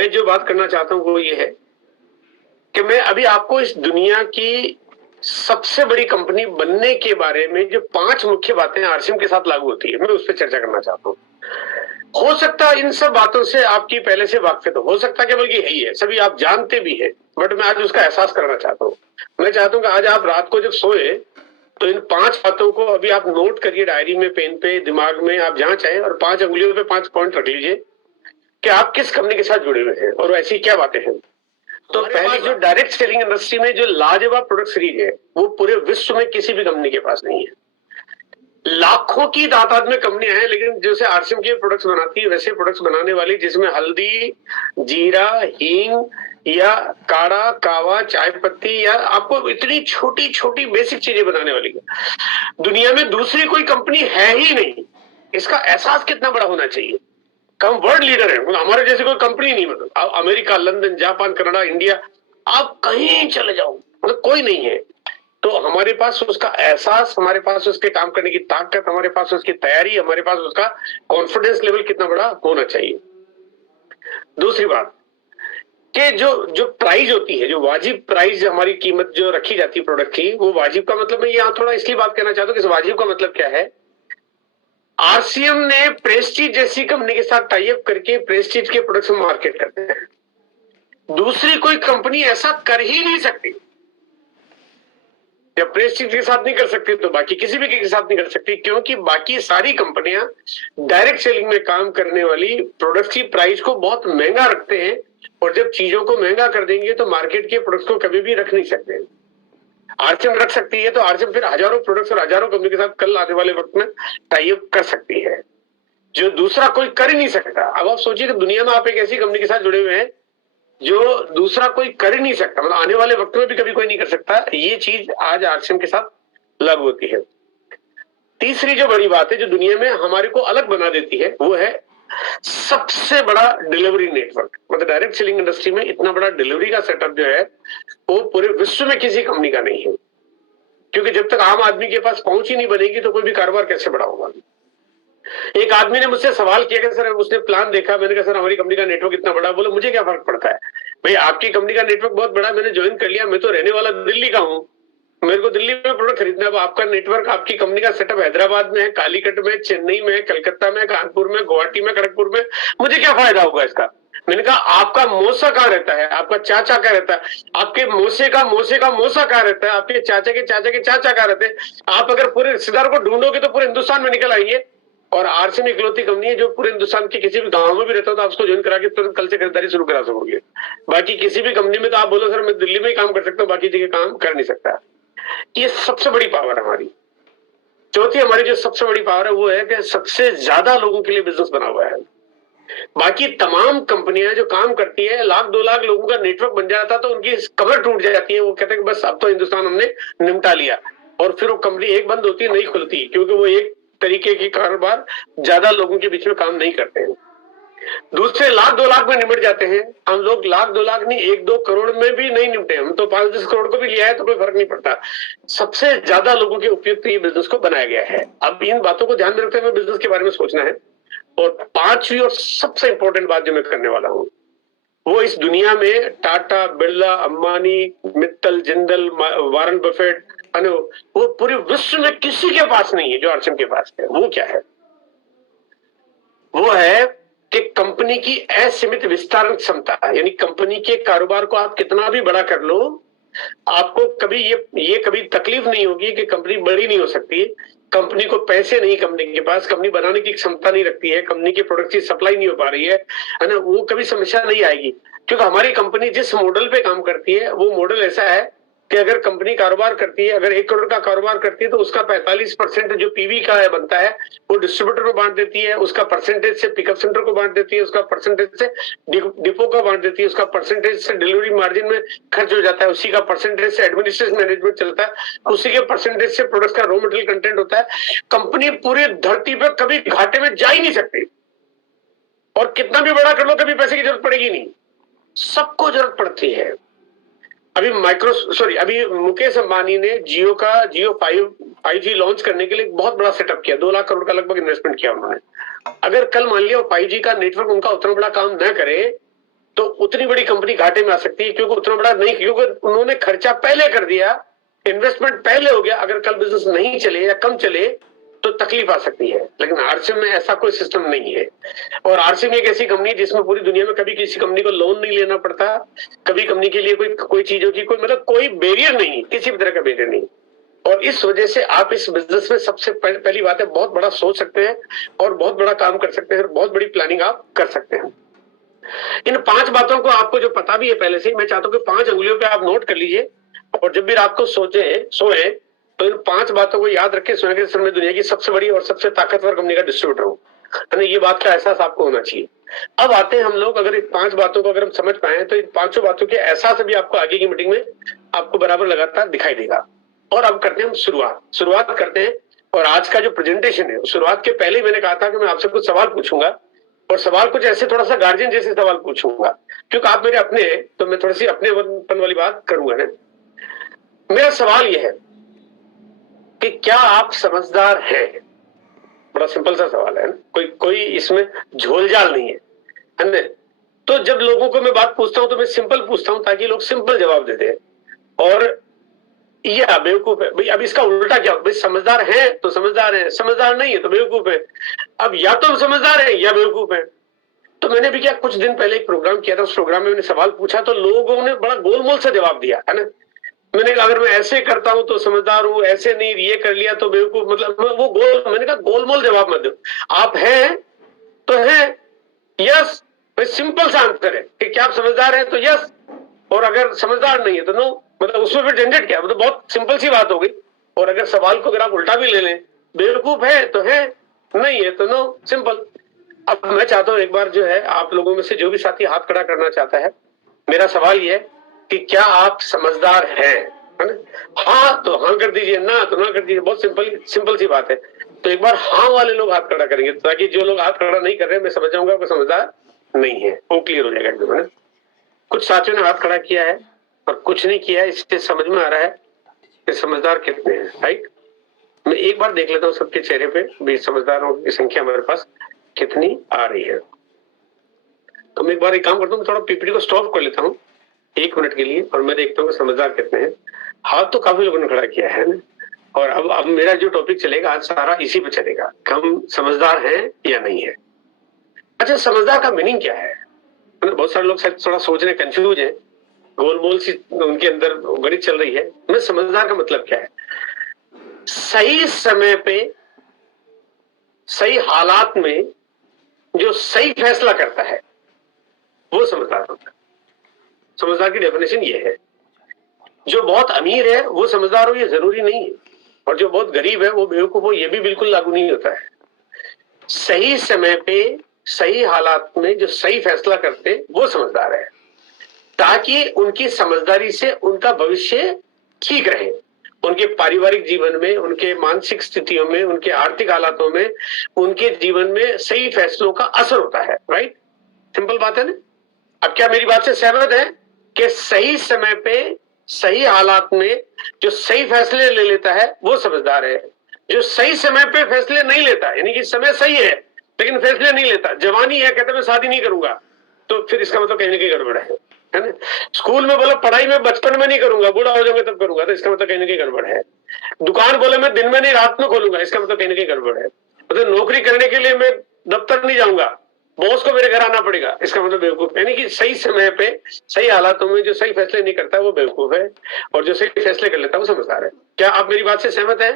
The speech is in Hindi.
मैं जो बात करना चाहता हूँ वो ये है कि मैं अभी आपको इस दुनिया की सबसे बड़ी कंपनी बनने के बारे में जो 5 मुख्य बातें आरसीएम के साथ लागू होती है, मैं उस पर चर्चा करना चाहता हूँ। हो सकता है इन सब बातों से आपकी पहले से वाकिफ हो सकता है कि बल्कि है ही है, सभी आप जानते भी हैं, बट मैं आज उसका एहसास करना चाहता हूँ। मैं चाहता हूँ कि आज आप रात को जब सोए तो इन 5 बातों को अभी आप नोट करिए, डायरी में, पेन पे, दिमाग में, आप जहां चाहे, और 5 अंगुलियों पे 5 पॉइंट रख लीजिए कि आप किस कंपनी के साथ जुड़े हुए हैं और ऐसी क्या बातें हैं। तो पहली, जो डायरेक्ट सेलिंग इंडस्ट्री में जो लाजवाब प्रोडक्ट सीरीज है वो पूरे विश्व में किसी भी कंपनी के पास नहीं है। लाखों की तादाद में कंपनियां हैं, लेकिन जैसे आरसीएम के प्रोडक्ट्स बनाती है वैसे प्रोडक्ट्स बनाने वाली, जिसमें हल्दी, जीरा, हींग या काढ़ा, कावा, चाय पत्ती, या आपको इतनी छोटी छोटी बेसिक चीजें बनाने वाली है, दुनिया में दूसरी कोई कंपनी है ही नहीं। इसका एहसास कितना बड़ा होना चाहिए। हम वर्ल्ड लीडर है, मतलब हमारे जैसे कोई कंपनी नहीं, मतलब आप America, London, Japan, Canada, India, आप कहीं चले जाओ, मतलब कोई नहीं है। तो हमारे पास उसका एहसास, हमारे पास उसके काम करने की ताकत, हमारे पास उसकी तैयारी, हमारे पास उसका कॉन्फिडेंस लेवल कितना बड़ा होना चाहिए। दूसरी बात कि जो जो प्राइस होती है, जो वाजिब प्राइस, हमारी कीमत जो रखी जाती है प्रोडक्ट की, वो वाजिब का मतलब, मैं यहाँ थोड़ा इसलिए बात करना चाहता हूँ कि इस वाजिब का मतलब क्या है। आरसीएम ने प्रेस्टीज जैसी कंपनी के साथ टाई अप करके प्रेस्टीज के प्रोडक्ट्स मार्केट करते हैं। दूसरी कोई कंपनी ऐसा कर ही नहीं सकती। जब प्रेस्टीज के साथ नहीं कर सकती तो बाकी किसी भी के साथ नहीं कर सकती, क्योंकि बाकी सारी कंपनियां डायरेक्ट सेलिंग में काम करने वाली प्रोडक्ट की प्राइस को बहुत महंगा रखते हैं, और जब चीजों को महंगा कर देंगे तो मार्केट के प्रोडक्ट्स को कभी भी रख नहीं सकते। आरसीएम रख सकती है तो आरसीएम फिर हजारों प्रोडक्ट्स और हजारों कंपनी के साथ कल आने वाले वक्त में टाई अप कर सकती है, जो दूसरा कोई कर ही नहीं सकता। अब आप सोचिए कि दुनिया में आप एक ऐसी कंपनी के साथ जुड़े हुए हैं जो दूसरा कोई कर ही नहीं सकता, मतलब आने वाले वक्त में भी कभी कोई नहीं कर सकता। ये चीज आज आरसीएम के साथ लागू होती है। तीसरी जो बड़ी बात है जो दुनिया में हमारे को अलग बना देती है, वो है सबसे बड़ा डिलीवरी नेटवर्क। मतलब डायरेक्ट सेलिंग इंडस्ट्री में इतना बड़ा डिलीवरी का सेटअप जो है वो पूरे विश्व में किसी कंपनी का नहीं है, क्योंकि जब तक आम आदमी के पास पहुंच ही नहीं बनेगी तो कोई भी कारोबार कैसे बड़ा होगा। एक आदमी ने मुझसे सवाल किया कि सर, उसने प्लान देखा, मैंने कहा सर हमारी कंपनी का नेटवर्क इतना बड़ा। बोले मुझे क्या फर्क पड़ता है भाई, आपकी कंपनी का नेटवर्क बहुत बड़ा, मैंने ज्वाइन कर लिया, मैं तो रहने वाला दिल्ली का हूँ, मेरे को दिल्ली में प्रोडक्ट खरीदना है। आपका नेटवर्क, आपकी कंपनी का सेटअप हैदराबाद में है, कालीकट में, चेन्नई में, कलकत्ता में, कानपुर में, गुवाहाटी में, खड़गपुर में, मुझे क्या फायदा होगा इसका। मैंने कहा आपका मौसा कहाँ रहता है, आपका चाचा कहाँ रहता है, आपके मौसे का मौसा कहाँ रहता है, आपके चाचा के चाचा के चाचा कहाँ रहते हैं। आप अगर पूरे रिश्तेदार को ढूंढोगे तो पूरे हिंदुस्तान में निकल आएंगे, और आरसीएम इकलौती कंपनी है जो पूरे हिंदुस्तान के किसी भी गांव में भी रहता हो तो आप उसको ज्वाइन करा के तुरंत कल से खरीदारी शुरू करा सकोगे। बाकी किसी भी कंपनी में तो आप बोलो सर मैं दिल्ली में ही काम कर सकता हूँ, बाकी जगह काम कर नहीं सकता। ये सबसे बड़ी पावर है हमारी। चौथी हमारी जो सबसे बड़ी पावर है वो है कि सबसे ज्यादा लोगों के लिए बिजनेस बना हुआ है। बाकी तमाम कंपनियां जो काम करती है, 1-2 लाख लोगों का नेटवर्क बन जाता तो उनकी कमर टूट जाती है। वो कहते हैं कि बस अब तो हिंदुस्तान हमने निपटा लिया, और फिर वो कंपनी एक बंद होती है, नहीं खुलती, क्योंकि वो एक तरीके के कारोबार ज्यादा लोगों के बीच में काम नहीं करते हैं। दूसरे 1-2 लाख में निपट जाते हैं, हम लोग 1-2 लाख नहीं, 1-2 करोड़ में भी नहीं निपटे, हम तो 5-10 करोड़ को भी लिया है तो कोई फर्क नहीं पड़ता। सबसे ज्यादा लोगों के उपयुक्त ये बिजनेस को बनाया गया है। अब इन बातों को ध्यान में रखते हुए बिजनेस के बारे में सोचना है। और पांचवी और सबसे इंपॉर्टेंट बात जो मैं करने वाला हूं वो, इस दुनिया में टाटा, बिरला, अंबानी, मित्तल, जिंदल, वारन बफेट, वो पूरे विश्व में किसी के पास नहीं है जो आरसीएम के पास है। वो क्या है? वो है कि कंपनी की असीमित विस्तारण क्षमता। यानी कंपनी के कारोबार को आप कितना भी बड़ा कर लो, आपको कभी ये कभी तकलीफ नहीं होगी कि कंपनी बड़ी नहीं हो सकती। कंपनी को पैसे नहीं, कंपनी के पास कंपनी बनाने की क्षमता नहीं रखती है, कंपनी के प्रोडक्ट की सप्लाई नहीं हो पा रही है ना, वो कभी समस्या नहीं आएगी। क्योंकि हमारी कंपनी जिस मॉडल पे काम करती है वो मॉडल ऐसा है कि अगर कंपनी कारोबार करती है, अगर 1 करोड़ का कारोबार करती है तो उसका 45% जो पीवी का है बनता है वो डिस्ट्रीब्यूटर को बांट देती है, उसका परसेंटेज से पिकअप सेंटर को बांट देती है, उसका परसेंटेज से डिपो को बांट देती है, उसका परसेंटेज से डिलीवरी मार्जिन में खर्च हो जाता है, उसी का परसेंटेज से एडमिनिस्ट्रेशन मैनेजमेंट चलता है, उसी के परसेंटेज से प्रोडक्ट का रॉ मटेरियल कंटेंट होता है। कंपनी पूरी धरती पर कभी घाटे में जा ही नहीं सकती, और कितना भी बड़ा कर लो कभी पैसे की जरूरत पड़ेगी नहीं, सबको जरूरत पड़ती है। अभी अभी मुकेश अंबानी ने जियो 5G लॉन्च करने के लिए बहुत बड़ा सेटअप किया, 2 लाख करोड़ का लगभग इन्वेस्टमेंट किया उन्होंने। अगर कल मान लिया 5G का नेटवर्क उनका उतना बड़ा काम न करे तो उतनी बड़ी कंपनी घाटे में आ सकती है, क्योंकि उतना बड़ा नहीं, क्योंकि उन्होंने खर्चा पहले कर दिया, इन्वेस्टमेंट पहले हो गया। अगर कल बिजनेस नहीं चले या कम चले तो तकलीफ आ सकती है। लेकिन आरसीएम में ऐसा कोई सिस्टम नहीं है। और आरसीएम एक ऐसी कंपनी जिसमें पूरी दुनिया में कभी किसी कंपनी को लोन नहीं लेना पड़ता, कभी कंपनी के लिए कोई चीजों की कोई बैरियर नहीं, किसी भी तरह का बैरियर नहीं। और इस वजह से आप इस बिजनेस में सबसे पहली बात है, बहुत बड़ा सोच सकते हैं और बहुत बड़ा काम कर सकते हैं, बहुत बड़ी प्लानिंग आप कर सकते हैं। इन 5 बातों को आपको जो पता भी है पहले से, मैं चाहता हूं कि 5 अंगुलियों पे आप नोट कर लीजिए, और जब भी रात को सोए तो इन 5 बातों को याद रखें। सोने के समय दुनिया की सबसे बड़ी और सबसे ताकतवर कंपनी का डिस्ट्रीब्यूटर हूं, ये बात का एहसास आपको होना चाहिए। अब आते हैं हम लोग, अगर इन 5 बातों को अगर हम समझ पाए तो इन 5 बातों के एहसास भी आपको आगे की मीटिंग में आपको बराबर लगातार दिखाई देगा। और अब करते हैं हम शुरुआत करते हैं। और आज का जो प्रेजेंटेशन है, शुरुआत के पहले ही मैंने कहा था कि मैं आपसे कुछ सवाल पूछूंगा, और सवाल कुछ ऐसे थोड़ा सा गार्जियन जैसे सवाल पूछूंगा, क्योंकि आप मेरे अपने हैं तो मैं थोड़ी सी अपनेपन वाली बात करूंगा ना। मेरा सवाल यह है कि क्या आप समझदार हैं? बड़ा सिंपल सा सवाल है ना, कोई इसमें झोलझाल नहीं है ना। तो जब लोगों को मैं बात पूछता हूं तो मैं सिंपल पूछता हूं ताकि लोग सिंपल जवाब देते हैं। और ये बेवकूफ है भाई। अब इसका उल्टा क्या, भाई समझदार है तो समझदार है, समझदार नहीं है तो बेवकूफ है। अब या तो हम समझदार हैं या बेवकूफ है। तो मैंने भी क्या, कुछ दिन पहले एक प्रोग्राम किया था, उस प्रोग्राम में मैंने सवाल पूछा तो लोगों ने बड़ा गोलमोल से जवाब दिया है ना। मैंने कहा अगर मैं ऐसे करता हूं तो समझदार हूं, ऐसे नहीं, ये कर लिया तो बेवकूफ, मतलब वो मैंने कहा गोलमोल जवाब मत दो। आप हैं तो हैं, यस, सिंपल सा आंसर है कि क्या आप समझदार हैं तो यस, और अगर समझदार नहीं है तो नो। मतलब उसमें फिर झंझट क्या, मतलब बहुत सिंपल सी बात हो गई। और अगर सवाल को अगर आप उल्टा भी ले लें, बेवकूफ है तो है, नहीं है तो नो, सिंपल। अब मैं चाहता हूं एक बार जो है आप लोगों में से जो भी साथी हाथ खड़ा करना चाहता है, मेरा सवाल यह है कि क्या आप समझदार हैं, है ना? हाँ तो हाँ कर दीजिए, ना तो ना कर दीजिए, बहुत सिंपल सी बात है। तो एक बार हाँ वाले लोग हाथ खड़ा करेंगे ताकि जो लोग हाथ खड़ा नहीं कर रहे, मैं समझ जाऊंगा वो समझदार नहीं है, वो क्लियर हो जाएगा एकदम, है ना? कुछ साथियों ने हाथ खड़ा किया है और कुछ नहीं किया है, इससे समझ में आ रहा है कि समझदार कितने हैं, राइट? मैं एक बार देख लेता हूँ सबके चेहरे पे भी समझदारों की संख्या हमारे पास कितनी आ रही है। तो मैं एक बार एक काम करता हूँ, थोड़ा पीपीटी को स्टॉप कर लेता हूँ 1 मिनट के लिए, और मैं देखता हूँ समझदार कितने हैं। हाथ तो काफी लोगों ने खड़ा किया है ना। और अब मेरा जो टॉपिक चलेगा आज सारा इसी पे चलेगा, हम समझदार हैं या नहीं है। अच्छा, समझदार का मीनिंग क्या है? बहुत सारे लोग शायद थोड़ा सोच रहे, कंफ्यूज है, गोलमोल सी उनके अंदर गणित चल रही है। मैं समझदार का मतलब क्या है? सही समय पे सही हालात में जो सही फैसला करता है वो समझदार होता है। समझदार की डेफिनेशन ये है। जो बहुत अमीर है वो समझदार हो ये जरूरी नहीं है, और जो बहुत गरीब है वो बेवकूफ हो ये भी बिल्कुल लागू नहीं होता है। सही समय पे सही हालात में जो सही फैसला करते वो समझदार है, ताकि उनकी समझदारी से उनका भविष्य ठीक रहे, उनके पारिवारिक जीवन में, उनके मानसिक स्थितियों में, उनके आर्थिक हालातों में, उनके जीवन में सही फैसलों का असर होता है, राइट? सिंपल बात है ना। अब क्या मेरी बात से सहमत है कि सही समय पे सही हालात में जो सही फैसले ले लेता है वो समझदार है? जो सही समय पे फैसले नहीं लेता, यानी कि समय सही है लेकिन फैसले नहीं लेता, जवानी है कहता मैं शादी नहीं करूंगा, तो फिर इसका मतलब कहीं ना कहीं गड़बड़ है ना। स्कूल में बोला पढ़ाई में बचपन में नहीं करूंगा, बूढ़ा हो जाऊंगा तब करूंगा, तो इसका मतलब कहीं ना कहीं गड़बड़ है। दुकान बोले मैं दिन में नहीं रात में खोलूंगा, इसका मतलब कहीं ना कहीं गड़बड़ है। मतलब नौकरी करने के लिए मैं दफ्तर नहीं जाऊंगा, बॉस को मेरे घर आना पड़ेगा, इसका मतलब बेवकूफ। यानी कि सही समय पे सही हालातों में जो सही फैसले नहीं करता वो बेवकूफ है, और जो सही फैसले कर लेता है वो समझदार है। क्या आप मेरी बात से सहमत है?